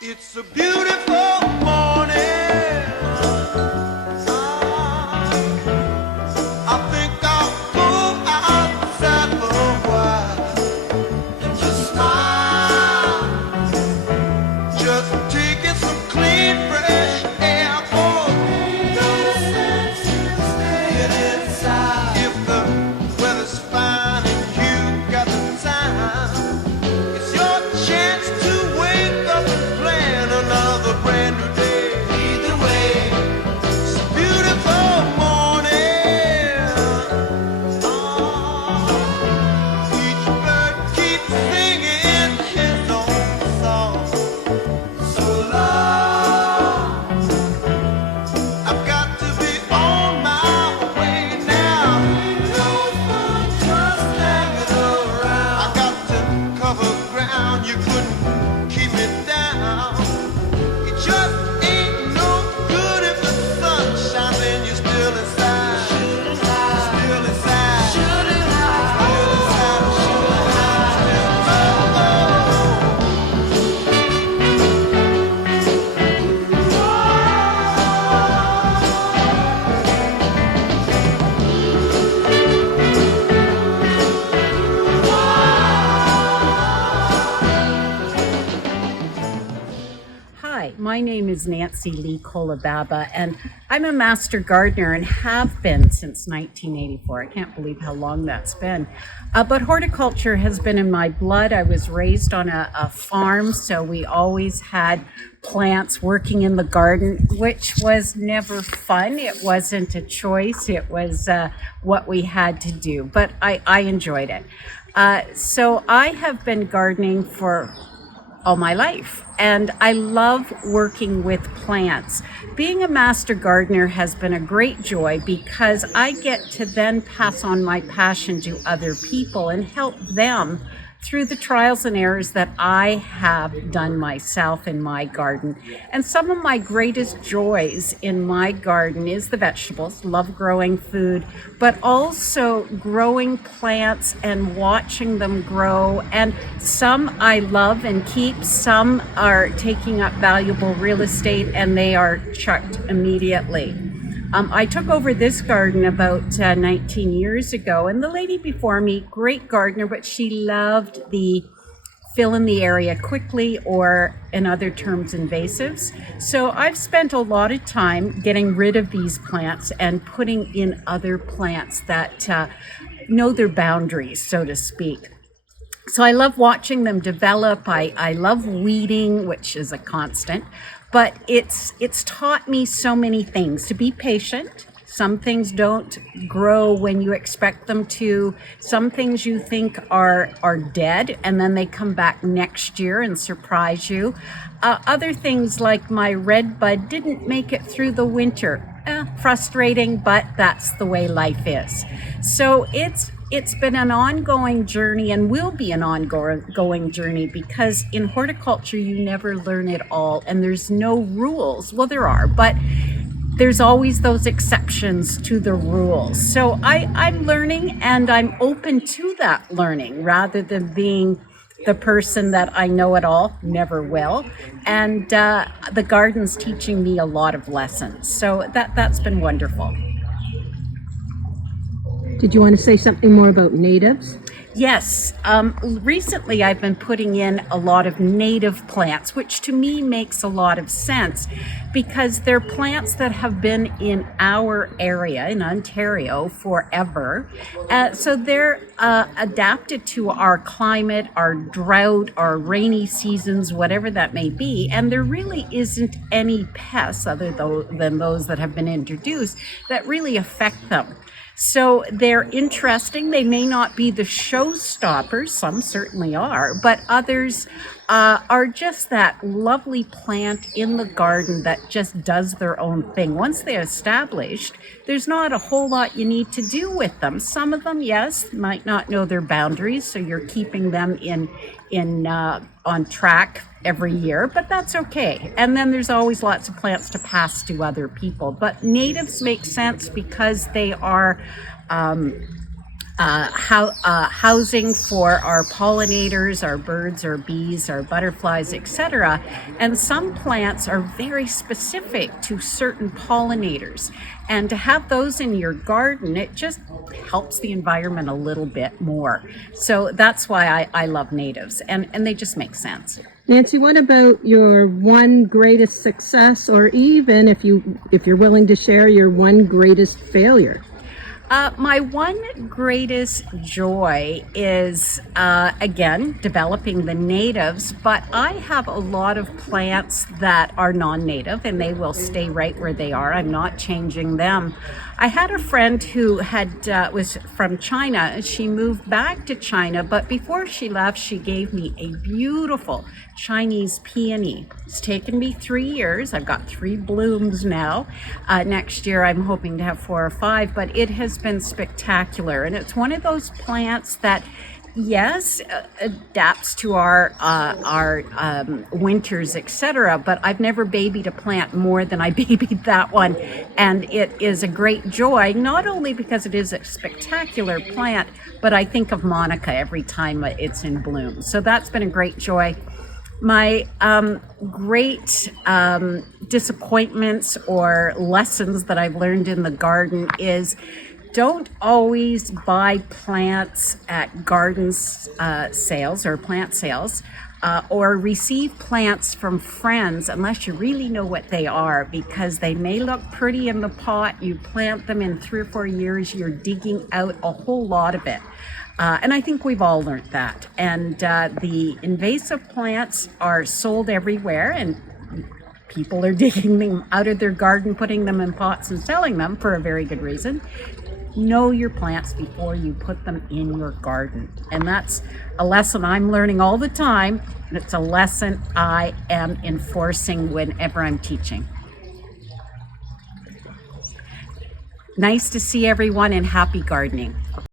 It's a beautiful morning. I think I'll go outside for a while and just smile. Just taking some clean, fresh air. Oh, no sense in staying inside. If the weather's fine and you got the time, it's your chance to wake up and plan another brand new day. Either way, it's a beautiful morning. Each bird keeps singing his own song. So long, I've got to be on my way now. No fun just hanging around. I got to cover ground. You couldn't keep me down. It just ain't no good if the sun shines and you're still inside. Still inside. Still inside. Still inside. Hi, my name is Nancy Lee Kolababa, and I'm a master gardener and have been since 1984. I can't believe how long that's been. But horticulture has been in my blood. I was raised on a farm, so we always had plants working in the garden, which was never fun. It wasn't a choice. It was what we had to do, but I enjoyed it. So I have been gardening for all my life. And I love working with plants. Being a master gardener has been a great joy because I get to then pass on my passion to other people and help them through the trials and errors that I have done myself in my garden. And some of my greatest joys in my garden is the vegetables, love growing food, but also growing plants and watching them grow. And some I love and keep, some are taking up valuable real estate and they are chucked immediately. I took over this garden about 19 years ago, and the lady before me, great gardener, but she loved the fill in the area quickly, or in other terms, invasives. So I've spent a lot of time getting rid of these plants and putting in other plants that know their boundaries, so to speak. So I love watching them develop. I love weeding, which is a constant, but it's taught me so many things. To be patient. Some things don't grow when you expect them to. Some things you think are dead, and then they come back next year and surprise you. Other things like my red bud didn't make it through the winter. Frustrating, but that's the way life is. So it's been an ongoing journey and will be an ongoing journey, because in horticulture you never learn it all and there's no rules. Well, there are, but there's always those exceptions to the rules. So I'm learning, and I'm open to that learning rather than being the person that I know it all, never will. And the garden's teaching me a lot of lessons. So that's been wonderful. Did you want to say something more about natives? Yes. Recently I've been putting in a lot of native plants, which to me makes a lot of sense because they're plants that have been in our area in Ontario forever. So they're adapted to our climate, our drought, our rainy seasons, whatever that may be. And there really isn't any pests other than those that have been introduced that really affect them. So they're interesting. They may not be the showstoppers, some certainly are, but others are just that lovely plant in the garden that just does their own thing. Once they're established, there's not a whole lot you need to do with them. Some of them, yes, might not know their boundaries, so you're keeping them on track every year, but that's okay. And then there's always lots of plants to pass to other people. But natives make sense because they are housing for our pollinators, our birds, our bees, our butterflies, etc. And some plants are very specific to certain pollinators. And to have those in your garden, it just helps the environment a little bit more. So that's why I love natives, and they just make sense. Nancy, what about your one greatest success, or even if you're willing to share your one greatest failure? My one greatest joy is, again, developing the natives, but I have a lot of plants that are non-native and they will stay right where they are. I'm not changing them. I had a friend who was from China, and she moved back to China, but before she left, she gave me a beautiful Chinese peony. It's taken me 3 years. I've got 3 blooms now. Next year, I'm hoping to have 4 or 5, but it has been spectacular. And it's one of those plants that, yes, adapts to our winters, etc. But I've never babied a plant more than I babied that one, and it is a great joy. Not only because it is a spectacular plant, but I think of Monica every time it's in bloom. So that's been a great joy. My great disappointments or lessons that I've learned in the garden is, don't always buy plants at garden sales or plant sales, or receive plants from friends unless you really know what they are, because they may look pretty in the pot. You plant them, in 3 or 4 years, you're digging out a whole lot of it. And I think we've all learned that. And the invasive plants are sold everywhere, and people are digging them out of their garden, putting them in pots and selling them for a very good reason. Know your plants before you put them in your garden. And that's a lesson I'm learning all the time, and it's a lesson I am enforcing whenever I'm teaching. Nice to see everyone, and happy gardening.